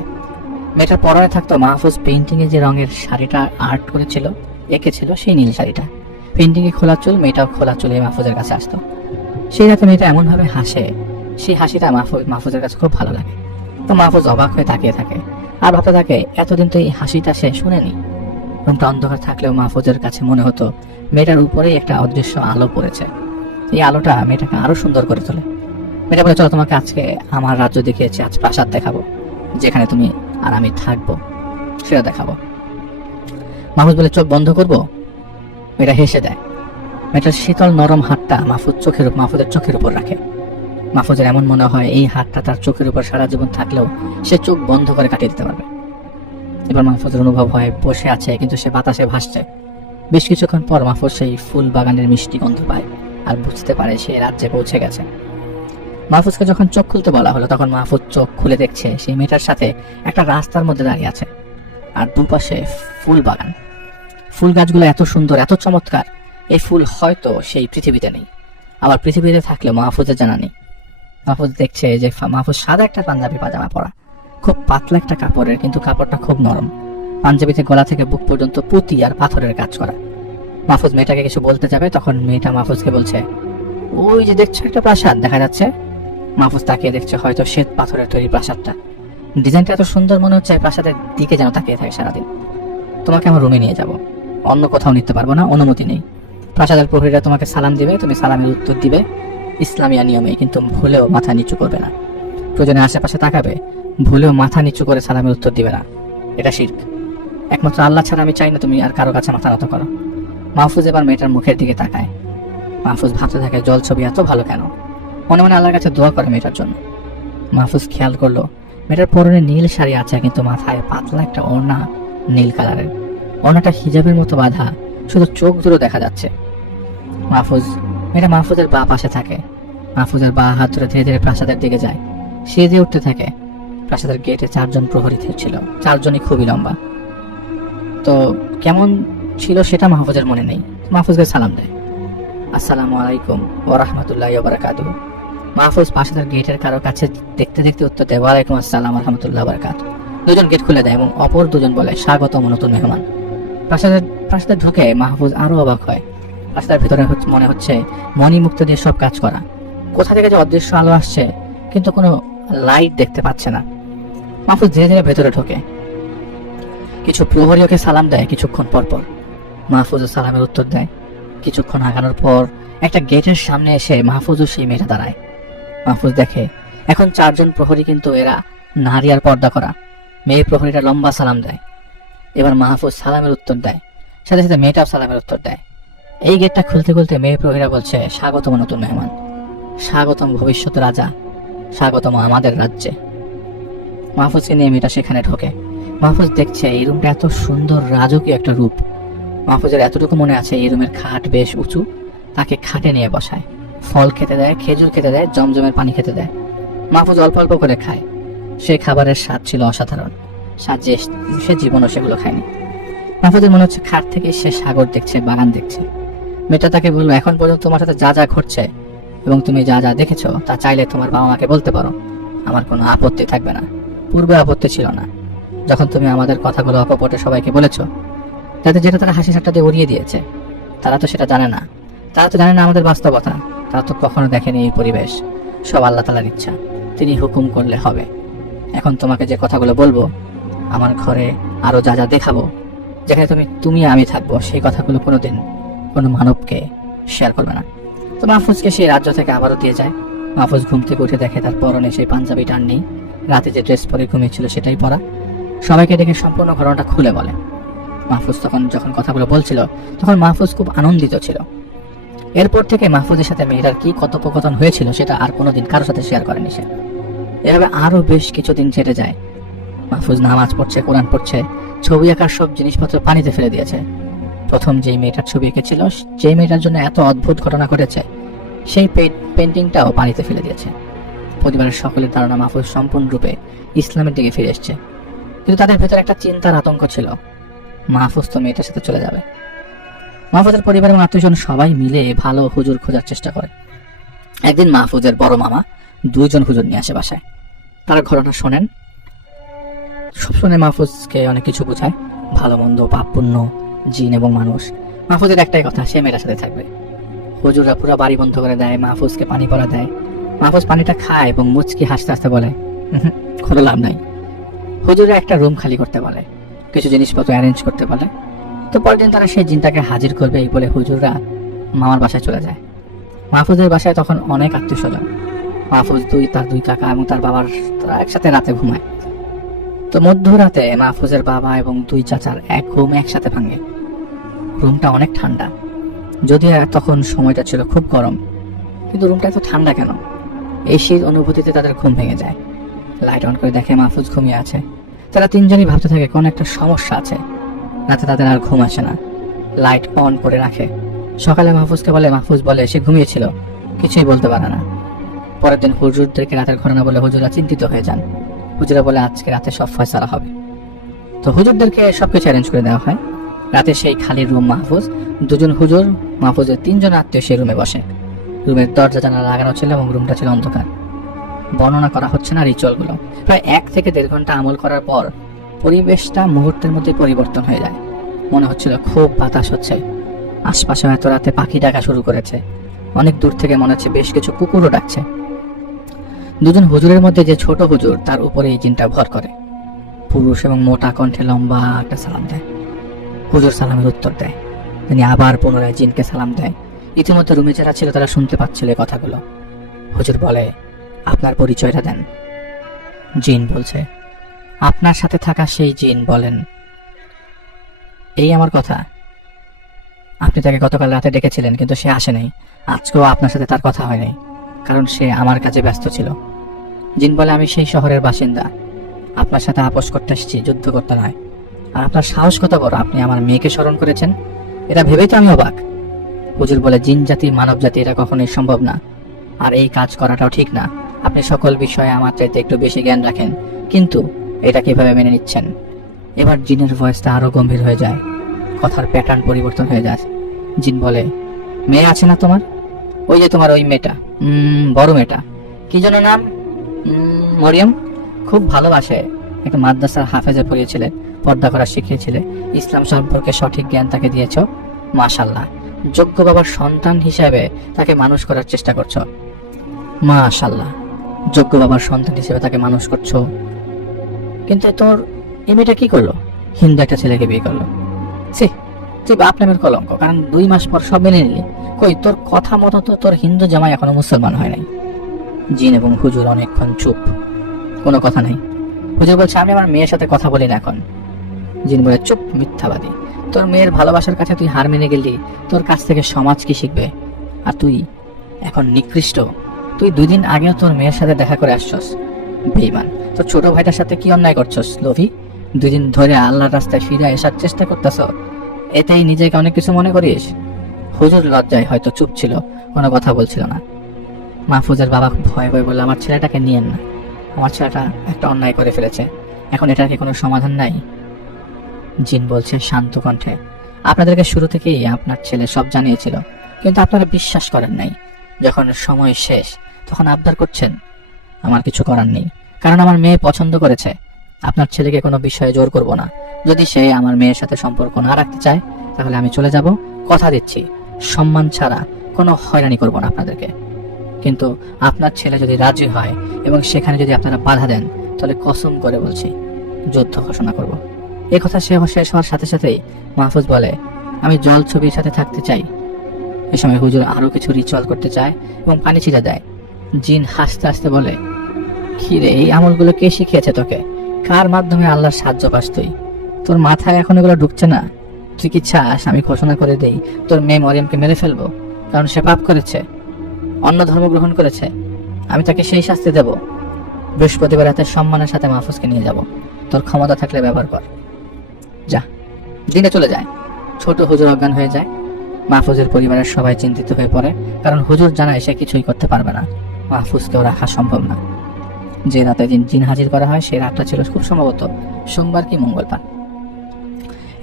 মেয়েটার পরনে থাকতো মাহফুজ পেইন্টিং এ যে রঙের শাড়িটা আর্ট করেছিল, এঁকেছিল, সেই নীল শাড়িটা। পেইন্টিং এ খোলা চুল, মেয়েটাও খোলা চুলে মাহফুজের কাছে আসতো। সেই রাতে মেয়েটা এমন ভাবে হাসে, সেই হাসিটা মাহফুজের কাছে খুব ভালো লাগে। তো মাহফুজ অবাক হয়ে তাকিয়ে থাকে আর ভাবতে থাকে, এতদিন তো এই হাসিটা সে শুনেনি। রুমটা অন্ধকার থাকলেও মাহফুজের কাছে মনে হতো মেয়েটার উপরেই একটা অদৃশ্য আলো পড়েছে। এই আলোটা মেয়েটাকে আরো সুন্দর করে তোলে। মেয়েটা বলে, চলো তোমাকে আজকে আমার রাজ্য দেখিয়েছি, আজ প্রাসাদ দেখাবো, যেখানে তুমি আর আমি থাকবো, সেটা দেখাবো। মাহফুজ বলে, চোখ বন্ধ করবো? মেয়েটা হেসে দেয়। মেয়েটার শীতল নরম হাতটা মাহফুজের চোখের উপর রাখে। মাহফুজের এমন মনে হয় এই হাতটা তার চোখের উপর সারা জীবন থাকলেও সে চোখ বন্ধ করে কাটিয়ে দিতে পারবে। এবার মাহফুজের অনুভব হয় বসে আছে, কিন্তু সে বাতাসে ভাসছে। বেশ কিছুক্ষণ পর মাহফুজ সেই ফুল বাগানের মিষ্টি গন্ধ পায় আর বুঝতে পারে সে রাজ্যে পৌঁছে গেছে। মাহফুজকে যখন চোখ খুলতে বলা হলো, তখন মাহফুজ চোখ খুলে দেখছে সেই মেয়েটার সাথে একটা রাস্তার মধ্যে দাঁড়িয়ে আছে, আর দুপাশে ফুল বাগান। ফুল গাছগুলো এত সুন্দর, এত চমৎকার, এই ফুল হয়তো সেই পৃথিবীতে নেই, আবার পৃথিবীতে থাকলেও মাহফুজের জানা নেই। মাহফুজ দেখছে যে মাহফুজ সাদা একটা পাঞ্জাবি পাজামা পরা, খুব পাতলা একটা কাপড়ের, কিন্তু কাপড়টা খুব নরম। পাঞ্জাবিতে গলা থেকে বুক পর্যন্ত পুঁতি আর পাথরের কাজ করা। মাহফুজ মেয়েটাকে কিছু বলতে যাবে, তখন মেয়েটা মাহফুজকে বলছে, ওই যে দেখছো একটা প্রাসাদ দেখা যাচ্ছে। মাহফুজ তাকিয়ে দেখছে হয়তো শ্বেত পাথরের তৈরি প্রাসাদটা। ডিজাইনটা এত সুন্দর মনে হচ্ছে প্রাসাদের দিকে যেন তাকিয়ে থাকে সারাদিন। তোমাকে আমার রুমে নিয়ে যাব, অন্য কোথাও নিতে পারবো না, অনুমতি নেই। প্রাসাদের প্রহরীরা তোমাকে সালাম দিবে, তুমি সালামের উত্তর দিবে ইসলামিয়া নিয়মে, কিন্তু ভুলেও মাথা নিচু করবে না। প্রয়োজনে আশেপাশে তাকাবে, ভুলেও মাথা নিচু করে সালামের উত্তর দিবে না, এটা শিরক। একমাত্র আল্লাহ ছাড়া আমি চাই না তুমি আর কারো কাছে মাথা নত করো। মাহফুজ এবার মেয়েটার মুখের দিকে তাকায়। মাহফুজ ভাবতে থাকে জল ছবি এত ভালো কেন, মনে মনে আল্লাহর কাছে দোয়া করে মেয়েটার জন্য। মাহফুজ খেয়াল করলো মেয়েটার পরনে নীল শাড়ি আছে, কিন্তু মাথায় পাতলা একটা ওড়না নীল কালারের। ওড়নাটা হিজাবের মতো বাঁধা, শুধু চোখ দুটো দেখা যাচ্ছে। মেয়েটা মাহফুজের বা পাশে থাকে। মাহফুজের বা হাত ধরে ধীরে ধীরে প্রাসাদের দিকে যায়, সেজে উঠতে থাকে। প্রাসাদের গেটে 4 জন প্রহরী ছিল, 4 জনই খুবই লম্বা। তো কেমন ছিল সেটা মাহফুজের মনে নেই। মাহফুজকে সালাম দেয়, আসসালামু আলাইকুম ওয়া রাহমাতুল্লাহি ওয়া বারাকাতুহু। মাহফুজ প্রাসাদের গেটের কারো কাছে দেখতে দেখতে উত্তর দেয়, ওয়ালাইকুম আসসালাম ওয়া রাহমাতুল্লাহি ওয়া বারাকাতুহু। দুজন গেট খুলে দেয় এবং অপর দুজন বলে, স্বাগতম নতুন মেহমান। প্রাসাদে ঢুকে মাহফুজ আরো অবাক হয়। প্রাসাদের ভিতরে মনে হচ্ছে মণিমুক্ত দিয়ে সব কাজ করা। কোথা থেকে যে অদৃশ্য আলো আসছে, কিন্তু কোনো লাইট দেখতে পাচ্ছে না। মাহফুজ ধীরে ধীরে ভেতরে ঢোকে। কিছু প্রহরী ওকে সালাম দেয় কিছুক্ষণ পর পর। মাহফুজও সালামের উত্তর দেয়। কিছুক্ষণ আগানোর পর একটা গেটের সামনে এসে মাহফুজও সেই মেয়েটা দাঁড়ায়। মাহফুজ দেখে এখন 4 জন প্রহরী, কিন্তু এরা নারী আর পর্দা করা। মেয়ে প্রহরীরা লম্বা সালাম দেয়। এবার মাহফুজ সালামের উত্তর দেয়, সাথে সাথে মেয়েটাও সালামের উত্তর দেয়। এই গেটটা খুলতে খুলতে মেয়ে প্রহরীরা বলছে, স্বাগতম নতুন মেহমান, স্বাগতম ভবিষ্যৎ রাজা, স্বাগতম আমাদের রাজ্যে। মাহফুজকে নিয়ে মেয়েটা সেখানে ঢোকে। মাহফুজ দেখছে এই রুমটা এত সুন্দর, রাজকীয় একটা রূপ। মাহফুজের এতটুকু মনে আছে এই রুমের খাট বেশ উঁচু। তাকে খাটে নিয়ে বসায়, ফল খেতে দেয়, খেজুর খেতে দেয়, জমজমের পানি খেতে দেয়। মাহফুজ অল্প অল্প করে খায়। সেই খাবারের স্বাদ ছিল অসাধারণ, স্বাদ যে সে জীবনও সেগুলো খায়নি। মাহফুজের মনে হচ্ছে খাট থেকে সে সাগর দেখছে, বাগান দেখছে। মেয়েটা তাকে বললো, এখন পর্যন্ত তোমার সাথে যা যা ঘটছে এবং তুমি যা যা দেখেছো তা চাইলে তোমার বাবা মাকে বলতে পারো, আমার কোনো আপত্তি থাকবে না। পূর্বে আপত্তি ছিল না, যখন তুমি আমাদের কথাগুলো অকপটে সবাইকে বলেছো, যাতে যেটা তারা হাসি ঠাট্টা দিয়ে উড়িয়ে দিয়েছে। তারা তো সেটা জানে না, তারা তো জানে না আমাদের বাস্তবতা, তারা তো কখনো দেখেনি এই পরিবেশ। সব আল্লাহ তাআলার ইচ্ছা, তিনি হুকুম করলে হবে। এখন তোমাকে যে কথাগুলো বলবো, আমার ঘরে আরো যা যা দেখাবো, যেখানে তুমি আমি থাকবো, সেই কথাগুলো কোনোদিন কোনো মানবকে শেয়ার করবে না। তো মাহফুজকে সেই রাজ্য থেকে আবারও দিয়ে যায়। মাহফুজ ঘুম থেকে উঠে দেখে তার পরনে সেই পাঞ্জাবিটা আর নেই, রাতে যে ড্রেস পরে ঘুমিয়েছিল সেটাই পরা। সবাইকে ডেকে সম্পূর্ণ ঘটনাটা খুলে বলে। মাহফুজ যখন কথাগুলো বলছিল, তখন মাহফুজ খুব আনন্দিত ছিল। এরপর থেকে মাহফুজের সাথে মেয়েটার কি কথোপকথন হয়েছিল সেটা আর কোনোদিন কারোর সাথে শেয়ার করেনি সে। এভাবে আরো বেশ কিছুদিন কেটে যায়। মাহফুজ নামাজ পড়ছে, কোরআন পড়ছে, ছবি আঁকার সব জিনিসপত্র পানিতে ফেলে দিয়েছে। প্রথম যেই মেয়েটার ছবি এঁকেছিল, যেই মেয়েটার জন্য এত অদ্ভুত ঘটনা ঘটেছে, সেই পেন্টিংটাও পানিতে ফেলে দিয়েছে। পরিবারের সকলের ধারণা মাহফুজ সম্পূর্ণরূপে ইসলামের দিকে ফিরে এসছে, কিন্তু তাদের ভেতরে একটা চিন্তার আতঙ্ক ছিল, মাহফুজ তো মেয়েটার সাথে চলে যাবে। মাহফুজের পরিবার এবং আত্মীয়স্বজন সবাই মিলে ভালো হুজুর খোঁজার চেষ্টা করে। একদিন মাহফুজের বড় মামা 2 জন হুজুর নিয়ে আসে বাসায়। তারা ঘটনা শোনেন, সব শুনে মাহফুজকে অনেক কিছু বোঝায়, ভালো মন্দ, পাপ পুণ্য, জিন এবং মানুষ। মাহফুজের একটাই কথা, সে মেয়েটার সাথে থাকবে। হুজুররা পুরো বাড়ি বন্ধ করে দেয়, মাহফুজকে পানি পড়া দেয়। মাহফুজ পানিটা খায় এবং মুচকি হাসতে হাসতে বলে, কোনো লাভ নাই। হুজুররা একটা রুম খালি করতে বলে, কিছু জিনিসপত্র অ্যারেঞ্জ করতে বলে। তো পরের দিন তারা সেই জিনটাকে হাজির করবে এই বলে হুজুররা মামার বাসায় চলে যায়। মাহফুজের বাসায় তখন অনেক আত্মীয় স্বজন। মাহফুজ তার দুই কাকা এবং তার বাবার, তারা একসাথে রাতে ঘুমায়। তো মধ্যরাতে মাহফুজের বাবা এবং 2 চাচার এক ঘুম একসাথে ভাঙে। রুমটা অনেক ঠান্ডা, যদিও তখন সময়টা ছিল খুব গরম, কিন্তু রুমটা এত ঠান্ডা কেন? এই শীত অনুভূতিতে তাদের ঘুম ভেঙে যায়। লাইট অন করে দেখে মাহফুজ ঘুমিয়ে আছে। তারা 3 জনই ভাবতে থাকে কোন একটা সমস্যা আছে। রাতে তাদের আর ঘুম আসে না, লাইট অন করে রাখে। সকালে মাহফুজকে বলে, মাহফুজ বলে সে ঘুমিয়েছিল, কিছুই বলতে পারে না। পরের দিন হুজুরদেরকে রাতের ঘটনা বলে হুজুররা চিন্তিত হয়ে যান। হুজুরা বলে আজকে রাতে সব ফয়সালা হবে। তো হুজুরদেরকে সবকিছু অ্যারেঞ্জ করে দেওয়া হয়। রাতে সেই খালি রুম মাহফুজ, 2 জন হুজুর, মাহফুজের 3 জন আত্মীয় সেই রুমে বসে। রুমের দরজা জানালা লাগানো ছিল এবং রুমটা ছিল অন্ধকার। বর্ণনা করা হচ্ছে না রিচুয়ালগুলো। প্রায় 1 থেকে 1.5 ঘন্টা আমল করার পর পরিবেশটা মুহূর্তের মধ্যে পরিবর্তন হয়ে যায়। মনে হচ্ছিল খুব বাতাস হচ্ছে, আশপাশে এত রাতে পাখি ডাকা শুরু করেছে। অনেক দূর থেকে মনে হচ্ছে বেশ কিছু কুকুরও ডাকছে। 2 জন হুজুরের মধ্যে যে ছোট হুজুর, তার উপরে এই জিনটা ভর করে। পুরুষ এবং মোটা কণ্ঠে লম্বা একটা সালাম দেয়। হুজুর সালামের উত্তর দেয়। তিনি আবার পুনরায় জিনকে সালাম দেয়। ইতিমধ্যে রুমে যারা ছিল তারা শুনতে পাচ্ছিল এই কথাগুলো। হুজুর বলে, আপনার পরিচয়টা দেন। জিন বলছে, আপনার সাথে থাকা সেই জিন বলেন, এই আমার কথা। আপনি তাকে গতকাল রাতে ডেকেছিলেন, কিন্তু সে আসে নাই। আজকেও আপনার সাথে তার কথা হয় নাই, কারণ সে আমার কাজে ব্যস্ত ছিল। জিন বলে, আমি সেই শহরের বাসিন্দা, আপনার সাথে আপোষ করতে এসেছি, যুদ্ধ করতে নয়। আর আপনার সাহস কত বড়, আপনি আমার মেয়েকে স্মরণ করেছেন? এটা ভেবেই তো আমি অবাক। হুজুর বলে, জিন জাতি মানব জাতি এটা কখনোই সম্ভব না, আর এই কাজ করাটাও ঠিক না। আপনি সকল বিষয়ে আমার চাইতে একটু বেশি জ্ঞান রাখেন, কিন্তু এটা কিভাবে মেনে নিচ্ছেন? এবার জিনের ভয়েসটা আরো গম্ভীর হয়ে যায়, কথার প্যাটার্ন পরিবর্তন হয়ে যায়। জিন বলে, মেয়ে আছে না তোমার? ওই যে তোমার ওই মেয়েটা, বড় মেয়েটা, কি যেন নাম? মরিয়ম। খুব ভালোবাসে, একটা মাদ্রাসার হাফেজে পড়িয়েছিলে, পর্দা করা শিখিয়েছিলে, ইসলাম সম্পর্কে সঠিক জ্ঞান তাকে দিয়েছ। মাশাল্লাহ, যোগ্য বাবার সন্তান হিসেবে তাকে মানুষ করার চেষ্টা করছো। মাশাল্লাহ, যোগ্য বাবার সন্তান হিসেবে তাকে মানুষ করছো। কিন্তু তোর এই মেয়েটা কি করলো? হিন্দু একটা ছেলেকে বিয়ে করলো। তুই বাপ নামের কলঙ্ক, কারণ 2 মাস পর সব মেনে নিলি। কই, তোর কথা মতো তো তোর হিন্দু জামাই এখনো মুসলমান হয় নাই। জিন এবং হুজুর অনেকক্ষণ চুপ, কোনো কথা নাই। হুজুর বলছে, আমি আমার মেয়ের সাথে কথা বলি না এখন। জিন বলে, চুপ, মিথ্যাবাদী। তোর মেয়ের ভালোবাসার কাছে তুই হার মেনে গেলি, তোর কাছ থেকে সমাজ কি শিখবে? আর তুই এখন নিকৃষ্ট। তুই 2 দিন আগেও তোর মেয়ের সাথে দেখা করে আসছস। বেঈমান, তোর ছোট ভাইটার সাথে কি অন্যায় করছস লোভী? 2 দিন ধরে আল্লাহর রাস্তায় ফিরে আসার চেষ্টা করতেছ, এতেই নিজেকে অনেক কিছু মনে করিস? হুজুর লজ্জায় হয়তো চুপ ছিল, কোনো কথা বলছিল না। মাহফুজের বাবা ভয়ে ভয়ে বলল, আমার ছেলেটাকে নিয়েন না, আমার ছেলেটা একটা অন্যায় করে ফেলেছে, এখন এটার কি কোনো সমাধান নাই? জিন বলছে শান্ত কণ্ঠে, আপনাদেরকে শুরু থেকেই আপনার ছেলে সব জানিয়েছিল, কিন্তু আপনারা বিশ্বাস করেন নাই। যখন সময় শেষ তখন আবদার করছেন। আমার কিছু করার নেই, কারণ আমার মেয়ে পছন্দ করেছে। আপনার ছেলেকে কোনো বিষয়ে জোর করব না। যদি সে আমার মেয়ের সাথে সম্পর্ক না রাখতে চায়, তাহলে আমি চলে যাব। কথা দিচ্ছি, সম্মান ছাড়া কোনো হয়রানি করব না আপনাদেরকে। কিন্তু আপনার ছেলে যদি রাজি হয় এবং সেখানে যদি আপনারা বাধা দেন, তাহলে কসম করে বলছি, যুদ্ধ ঘোষণা করব। এই কথা শেষ হওয়ার সাথে সাথেই মাহফুজ বলে, আমি জল ছবির সাথে থাকতে চাই। এ সময় হুজুর আরো কিছু রিচুয়াল করতে চায় এবং পানি ছিটা দেয়। জিন হাসতে হাসতে বলে, কি রে, এই আমলগুলো কে শিখিয়েছে তোকে? কার মাধ্যমে আল্লাহর সাহায্য পাস তুই? তোর মাথায় এখন এগুলো ঢুকছে না? তুই কি চাস আমি ঘোষণা করে দেই তোর মেয়ে মরিয়মকে মেরে ফেলবো, কারণ সে পাপ করেছে, অন্য ধর্ম গ্রহণ করেছে? আমি তাকে সেই শাস্তি দেব। বৃহস্পতিবার রাতে সম্মানের সাথে মাহফুজকে নিয়ে যাব। তোর ক্ষমতা থাকলে ব্যবহার কর, যা। দিনে চলে যায়। ছোট হুজুর অজ্ঞান হয়ে যায়। মাহফুজের পরিবারের সবাই চিন্তিত হয়ে পড়ে, কারণ হুজুর জানায় সে কিছুই করতে পারবে না, মাহফুজকেও রাখা সম্ভব না। যে রাতে জিন হাজির করা হয় সেই রাতটা ছিল খুব সম্ভবত সোমবার কি মঙ্গলবার।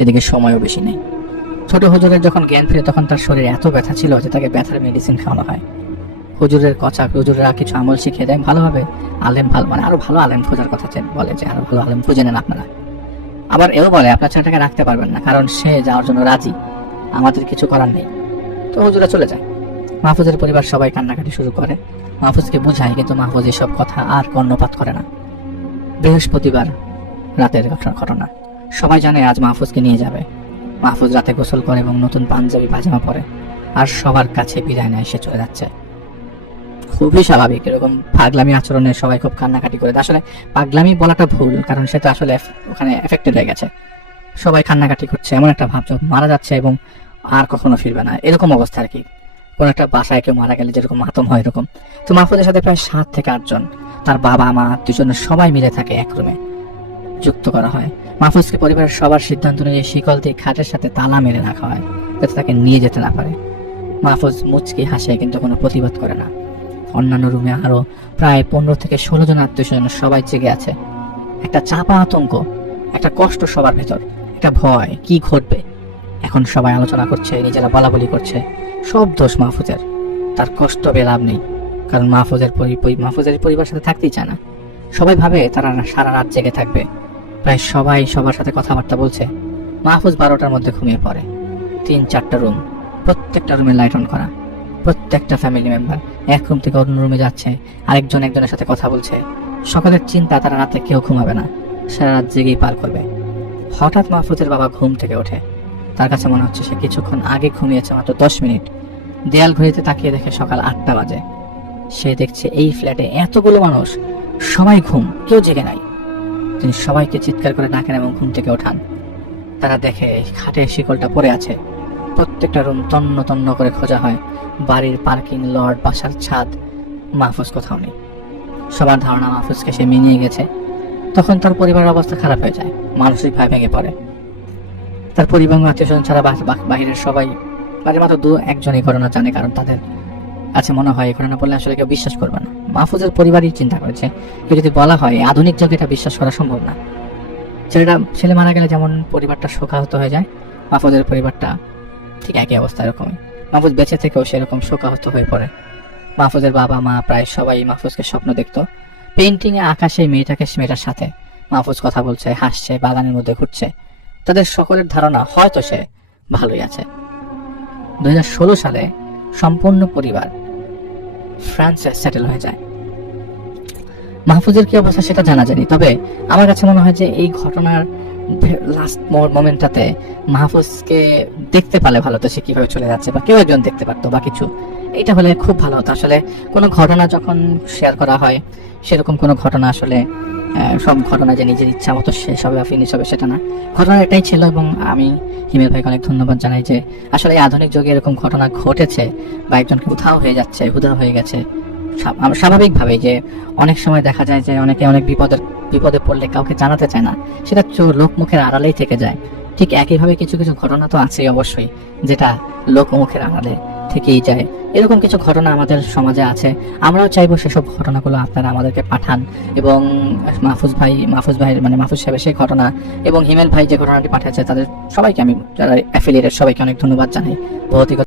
এদিকে সময়ও বেশি নেই। ছোট হুজুরের যখন জ্ঞান ফিরে তখন তার শরীরে এত ব্যথা ছিল যে তাকে ব্যথার মেডিসিন খাওয়ানো হয়। হুজুরেরা কিছু আমল শিখিয়ে দেয়, ভালোভাবে আলেম আরো ভালো আলেম খোঁজার কথা বলে যে আরো ভালো আলেম খুঁজে নেন আপনারা। আবার এও বলে, আপনার ছেলেটাকে রাখতে পারবেন না, কারণ সে যাওয়ার জন্য রাজি, আমাদের কিছু করার নেই। তো হুজুরা চলে যায়। মাহফুজের পরিবার সবাই কান্নাকাটি শুরু করে। মাহফুজকে বুঝায়, কিন্তু মাহফুজ এসব কথা আর কর্ণপাত করে না। বৃহস্পতিবার রাতের ঘটনা। সবাই জানে আজ মাহফুজকে নিয়ে যাবে। মাহফুজ রাতে গোসল করে এবং নতুন পাঞ্জাবি পাজামা পরে আর সবার কাছে বিদায় নেয়, সে চলে যাচ্ছে। খুবই স্বাভাবিক, এরকম পাগলামি আচরণে সবাই খুব কান্নাকাটি করে। আসলে পাগলামি বলাটা ভুল, কারণ সে তো আসলে ওখানে এফেক্টেড হয়ে গেছে। সবাই কান্নাকাটি করছে, এমন একটা ভাব মারা যাচ্ছে এবং আর কখনো ফিরবে না, এরকম অবস্থা আর কি। কোন একটা বাসায় কেউ মারা গেলে যেরকম মাতম হয় এরকম। তো মাহফুজের সাথে প্রায় 7 থেকে 8 জন, তার বাবা মা দুজনের সবাই মিলে থাকে এক রুমে, যুক্ত করা হয়। মাহফুজকে পরিবারের সবার সিদ্ধান্ত নিয়ে শিকল দিয়ে খাটের সাথে তালা মেরে রাখা হয়, যাতে তাকে নিয়ে যেতে না পারে। মাহফুজ মুচকি হাসে, কিন্তু কোনো প্রতিবাদ করে না। অন্যান্য রুমে আরো প্রায় 15 থেকে 16 জন আত্মীয়স্বজন সবাই জেগে আছে। একটা চাপা আতঙ্ক, একটা কষ্ট সবার ভেতর, একটা ভয়, কি ঘটবে এখন। সবাই আলোচনা করছে, নিজেরা বলাবলি করছে, সব দোষ মাহফুজের। তার কষ্ট পেয়ে লাভ নেই, কারণ মাহফুজের পরিবার সাথে থাকতেই চায় না। সবাই ভাবে তারা সারা রাত জেগে থাকবে। প্রায় সবাই সবার সাথে কথাবার্তা বলছে। মাহফুজ 12টার মধ্যে ঘুমিয়ে পড়ে। 3-4টা রুম, প্রত্যেকটা রুমে লাইট অন করা। প্রত্যেকটা ফ্যামিলি মেম্বার এক রুম থেকে অন্য রুমে যাচ্ছে, আরেকজন একজনের সাথে কথা বলছে। সকালের চিন্তা তারা রাতে কেউ ঘুমাবে না, সারা রাত জেগেই পার করবে। হঠাৎ মাহফুজের বাবা ঘুম থেকে ওঠে। তার কাছে মনে হচ্ছে সে কিছুক্ষণ আগে ঘুমিয়েছে মাত্র 10 মিনিট। দেয়াল ঘড়িতে তাকিয়ে দেখে সকাল 8টা বাজে। সে দেখছে এই ফ্ল্যাটে এতগুলো মানুষ, সবাই ঘুম, কেউ জেগে নাই। তিনি সবাইকে চিৎকার করে ডাকেন এবং ঘুম থেকে ওঠান। তারা দেখে খাটে শিকলটা পড়ে আছে। প্রত্যেকটা রুম তন্ন তন্ন করে খোঁজা হয়, বাড়ির পার্কিং লট, বাসার ছাদ, মাহফুজ কোথাও নেই। সবার ধারণা মাহফুজকে সে মিনিয়ে গেছে। তখন তার পরিবারের অবস্থা খারাপ হয়ে যায়, মানসিকভাবে ভেঙে পড়ে। তার পরিবার আত্মীয় স্বজন ছাড়া বাহিরের সবাই, বাড়ির মাত্র 2-1জন এই ঘটনা জানে, কারণ তাদের আছে মনে হয় এই ঘটনা বললে আসলে কেউ বিশ্বাস করবে না। মাহফুজের পরিবারই চিন্তা করেছে কেউ যদি বলা হয়, আধুনিক যুগে এটা বিশ্বাস করা সম্ভব না। ছেলে মারা গেলে যেমন পরিবারটা শোকাহত হয়ে যায়, মাহফুজের পরিবারটা ঠিক একই অবস্থা, এরকমই। মাহফুজ বেঁচে থেকেও সেরকম শোকাহত হয়ে পড়ে। মাহফুজের বাবা মা প্রায় সবাই মাহফুজকে স্বপ্ন দেখতো পেইন্টিং এ আকাশে মেয়েটার সাথে। মাহফুজ কথা বলছে, হাসছে, বাগানের মধ্যে ঘুরছে। তাদের সকলের ধারণা হয়তো সে ভালোই আছে। 2016 সালে সম্পূর্ণ পরিবার ফ্রান্সে সেটেল হয়ে যায়। মাহফুজের কি অবস্থা সেটা জানা যায়নি, তবে আমার কাছে মনে হয় যে এই ঘটনার লাস্ট মোমেন্টটাতে মাহফুজকে দেখতে পারলে ভালো হতো, সে কিভাবে চলে যাচ্ছে, বা কেউ একজন দেখতে পারতো বা কিছু, এটা হলে খুব ভালো হতো। আসলে কোনো ঘটনা যখন শেয়ার করা হয়, সেরকম কোনো ঘটনা আসলে সব ঘটনা যে নিজের ইচ্ছা মতো শেষ হবে বা ফিনিশ হবে সেটা না। ঘটনা এটাই ছিল, এবং আমি হিমেল ভাইকে অনেক ধন্যবাদ জানাই যে আসলে এই আধুনিক যুগে এরকম ঘটনা ঘটেছে, বা একজন উধাও হয়ে যাচ্ছে, হুদা হয়ে গেছে। স্বাভাবিকভাবেই যে অনেক সময় দেখা যায় যে অনেকে অনেক বিপদে পড়লে কাউকে জানাতে চায় না, সেটা লোকমুখের আড়ালেই থেকে যায়। ঠিক একইভাবে কিছু কিছু ঘটনা তো আছেই অবশ্যই, যেটা লোকমুখের আড়ালে থেকেই যায়। এরকম কিছু ঘটনা আমাদের সমাজে আছে। আমরাও চাইবো সেসব ঘটনাগুলো আপনারা আমাদেরকে পাঠান, এবং মাহফুজ ভাইয়ের মানে মাহফুজ সাহেবের সেই ঘটনা, এবং হিমেল ভাই যে ঘটনাটি পাঠিয়েছে, তাদের সবাইকে আমি যারা অ্যাফিলিয়েটেড সবাইকে অনেক ধন্যবাদ জানাই। ভৌতিক